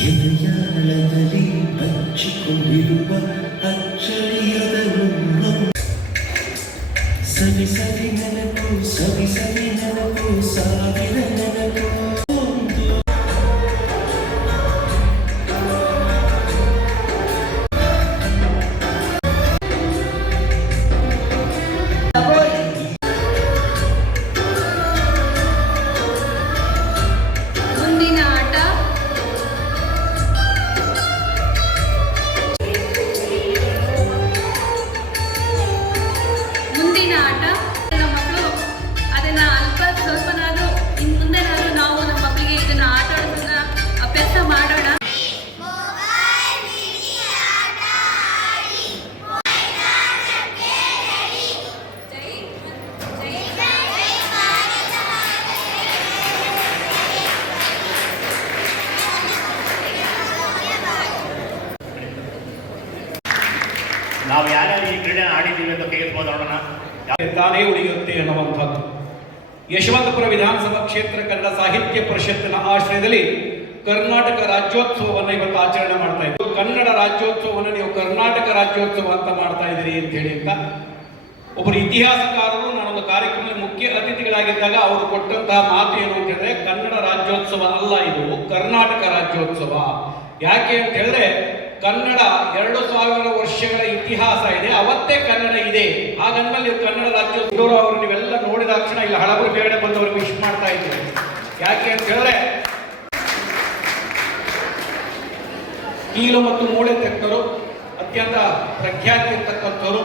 ಹೃದಯಾಳದಲ್ಲಿ ಹಚ್ಚಿಕೊಂಡಿರುವ ಅಚ್ಚಳಿಯದ ನುಂಗು ಸವಿ ಸವಿ ನೆನಪು ಸವಿ ಸವಿ ನಾವು ಯಾರ್ಯಾರು ಈ ಕ್ರೀಡೆ ಆಡಿದ್ದೀವಿ ಅಂತ ಕೇಳಿಸ್ಬೋದು ನೋಡೋಣ. ತಾನೇ ಉಳಿಯುತ್ತೆ ಅನ್ನುವಂಥದ್ದು ಯಶವಂತಪುರ ವಿಧಾನಸಭಾ ಕ್ಷೇತ್ರ ಕನ್ನಡ ಸಾಹಿತ್ಯ ಪರಿಷತ್ತಿನ ಆಶ್ರಯದಲ್ಲಿ ಕರ್ನಾಟಕ ರಾಜ್ಯೋತ್ಸವವನ್ನು ಇವತ್ತು ಆಚರಣೆ ಮಾಡ್ತಾ ಇದ್ದೀವಿ ಕನ್ನಡ ರಾಜ್ಯೋತ್ಸವವನ್ನು ನೀವು ಕರ್ನಾಟಕ ರಾಜ್ಯೋತ್ಸವ ಅಂತ ಮಾಡ್ತಾ ಇದ್ದೀರಿ ಅಂತ ಹೇಳಿ ಅಂತ ಒಬ್ಬರು ಇತಿಹಾಸಕಾರರು, ನಾನೊಂದು ಕಾರ್ಯಕ್ರಮದಲ್ಲಿ ಮುಖ್ಯ ಅತಿಥಿಗಳಾಗಿದ್ದಾಗ ಅವರು ಕೊಟ್ಟಂತಹ ಮಾತು ಏನು ಅಂತ ಹೇಳಿದ್ರೆ, ಕನ್ನಡ ರಾಜ್ಯೋತ್ಸವ ಅಲ್ಲ ಇದು, ಕರ್ನಾಟಕ ರಾಜ್ಯೋತ್ಸವ. ಯಾಕೆ ಅಂತ ಹೇಳಿದ್ರೆ ಕನ್ನಡ ಎರಡು ಸಾವಿರ ವರ್ಷಗಳ ಇತಿಹಾಸ ಇದೆ. ಅವತ್ತೇ ಕನ್ನಡ ಇದೆ. ಹಾಗಂದ್ಮೇಲೆ ನೀವು ಕನ್ನಡ ರಾಜ್ಯೋತ್ಸವ ಅವರು ನೀವೆಲ್ಲ ನೋಡಿದ ತಕ್ಷಣ ಇಲ್ಲಿ ಹಳಬರು ಬೇಗಡೆ ಬಂದವರು ವಿಶ್ ಮಾಡ್ತಾ ಇದ್ದೀವಿ ಯಾಕೆ ಅಂತ ಹೇಳಿದ್ರೆ, ಕೀಲು ಮತ್ತು ಮೂಳೆ ತೆಕ್ಕರು ಅತ್ಯಂತ ಪ್ರಖ್ಯಾತಿ ಇರ್ತಕ್ಕಂಥವ್ರು.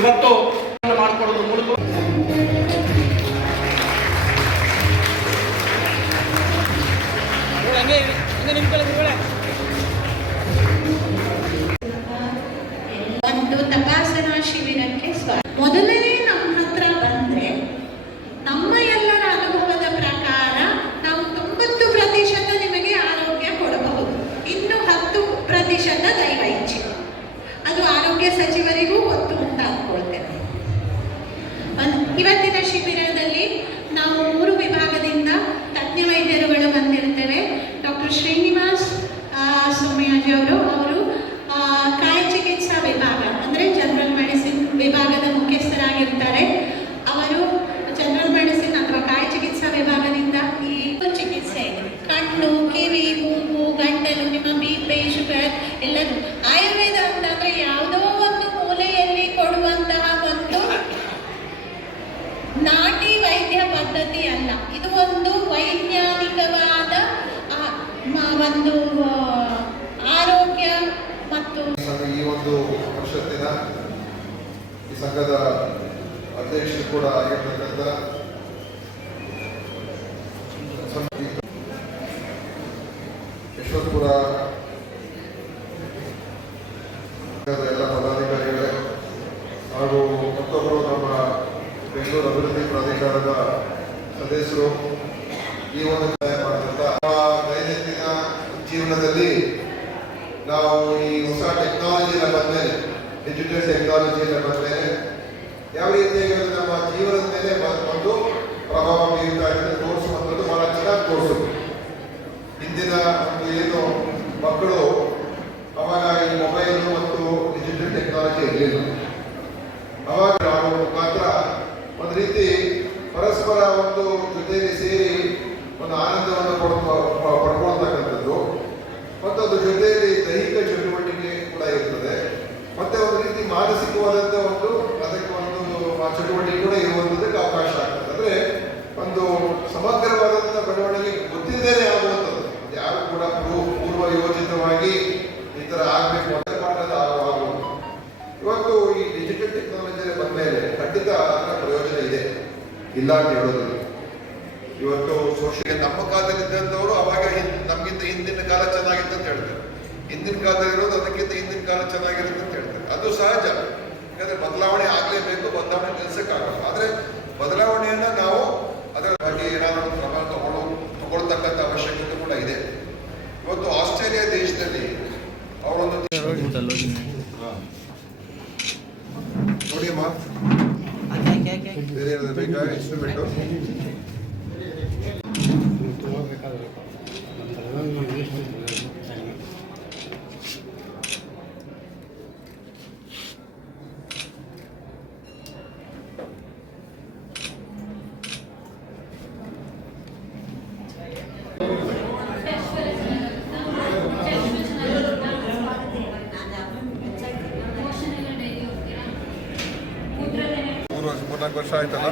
ಇವತ್ತು ಮಾಡಿಕೊಡೋದು ಮೂಲಕ ಒಂದು ತಪಾಸಣಾ ಶಿಬಿರಕ್ಕೆ ಸ್ವಾಗತ ಮೊದಲನೇ ನಮ್ಮ ಹತ್ರ ಬಂದ್ರೆ, ನಮ್ಮ ಎಲ್ಲರ ಅನುಭವದ ಪ್ರಕಾರ ನಾವು ತೊಂಬತ್ತು ಪ್ರತಿಶತ ನಿಮಗೆ ಆರೋಗ್ಯ ಕೊಡಬಹುದು. ಇನ್ನು ಹತ್ತು ಪ್ರತಿಶತ ದೈವ ಇಚ್ಛೆ ಅದು ಆರೋಗ್ಯ ಸಚಿವರಿಗೂ ಒತ್ತು ಅಂತ ಇವತ್ತಿನ ಶಿಬಿರದಲ್ಲಿ ನಿಮ್ಮ ಬಿ ಶುಗರ್ ಎಲ್ಲದು. ಆಯುರ್ವೇದ ಅಂತಂದ್ರೆ ಯಾವುದೋ ಒಂದು ಮೂಲೆಯಲ್ಲಿ ಕೊಡುವಂತಹ ಒಂದು ನಾಟಿ ವೈದ್ಯ ಪದ್ಧತಿ ಅಲ್ಲ. ಇದು ಒಂದು ವೈಜ್ಞಾನಿಕವಾದ ಒಂದು ಆರೋಗ್ಯ ಮತ್ತು ಈ ಒಂದು ಪರಿಷತ್ತಿನ ಈ ಸಂಘದ ಅಧ್ಯಕ್ಷರು ಕೂಡ ಆಗಿರ್ತಕ್ಕಂಥ ಸಮಿತಿ ಯಶವಂತಪುರ ಸಂಘದ ಎಲ್ಲ ಪದಾಧಿಕಾರಿಗಳೇ ಹಾಗೂ ಮತ್ತೊಬ್ಬರು ನಮ್ಮ ಬೆಂಗಳೂರು ಅಭಿವೃದ್ಧಿ ಪ್ರಾಧಿಕಾರದ ಸದಸ್ಯರು ಈ ಒಂದು ದೈನಂದಿನ ಜೀವನದಲ್ಲಿ ನಾವು ಈ ಹೊಸ ಟೆಕ್ನಾಲಜಿ ಬಂದ ಮೇಲೆ ಡಿಜಿಟಲ್ ಟೆಕ್ನಾಲಜಿ ಬಂದ ಮೇಲೆ ಯಾವ ರೀತಿಯಾಗಿ ನಮ್ಮ ಜೀವನದ ಮೇಲೆ ಬ- ಒಂದು ಪ್ರಭಾವ ಬೀರ್ತಾ ಇದೆ ಅಂತ ತೋರಿಸುವಂಥದ್ದು ಬಹಳ ಚೆನ್ನಾಗಿ ತೋರಿಸುತ್ತೆ ಇಂದಿನ ಒಂದು ಏನು ಮಕ್ಕಳು ಅವಾಗ ಈ ಮೊಬೈಲ್ ಮತ್ತು ಡಿಜಿಟಲ್ ಟೆಕ್ನಾಲಜಿ ಇರಲಿಲ್ಲ ಅವಾಗ ನಾವು ಮಾತ್ರ ಒಂದು ರೀತಿ ಪರಸ್ಪರ ಒಂದು ಜೊತೆಯಲ್ಲಿ ಸೇರಿ ಒಂದು ಆನಂದವನ್ನು ಪಡ್ಕೊಳ್ತಕ್ಕಂಥದ್ದು. ಮತ್ತು ಅದ್ರ ಜೊತೆಯಲ್ಲಿ ದೈಹಿಕ ಚಟುವಟಿಕೆ ಕೂಡ ಇರ್ತದೆ. ಮತ್ತೆ ಒಂದು ರೀತಿ ಮಾನಸಿಕವಾದಂಥ ಒಂದು, ಅದಕ್ಕೆ ಒಂದು ಚಟುವಟಿಕೆ ಕೂಡ ಇರುವಂಥದ್ದಕ್ಕೆ ಅವಕಾಶ ಇಲ್ಲ ಅಂತ ಹೇಳೋದಿಲ್ಲ. ಇವತ್ತು ಸೋಷಿಯಲ್ ನಮ್ಮ ಕಾಲದಲ್ಲಿ ಇದ್ದಂಥವ್ರು ಅವಾಗ ನಮಗಿಂತ ಹಿಂದಿನ ಕಾಲ ಚೆನ್ನಾಗಿತ್ತು ಅಂತ ಹೇಳ್ತಾರೆ. ಹಿಂದಿನ ಕಾಲದಲ್ಲಿ ಇರೋದು ಅದಕ್ಕಿಂತ ಹಿಂದಿನ ಕಾಲ ಚೆನ್ನಾಗಿರುತ್ತೆ ಅಂತ ಹೇಳ್ತಾರೆ. ಅದು ಸಹಜ. ಯಾಕಂದ್ರೆ ಬದಲಾವಣೆ ಆಗಲೇಬೇಕು, ಬದಲಾವಣೆ ನಿಲ್ಸಕ್ಕಾಗಲ್ಲ. ಆದ್ರೆ ಬದಲಾವಣೆಯನ್ನು ನಾವು ಅದರ ಬಗ್ಗೆ ಏನಾದರೂ ಕ್ರಮ ತಗೊಳ್ಳೋ ತಗೊಳ್ತಕ್ಕಂಥ ಅವಶ್ಯಕತೆ ಕೂಡ ಇದೆ. ಇವತ್ತು ಆಸ್ಟ್ರೇಲಿಯಾ ದೇಶದಲ್ಲಿ ಅವರೊಂದು El interior de Peca es sumergó. ವರ್ಷ ಆಯ್ತಲ್ಲ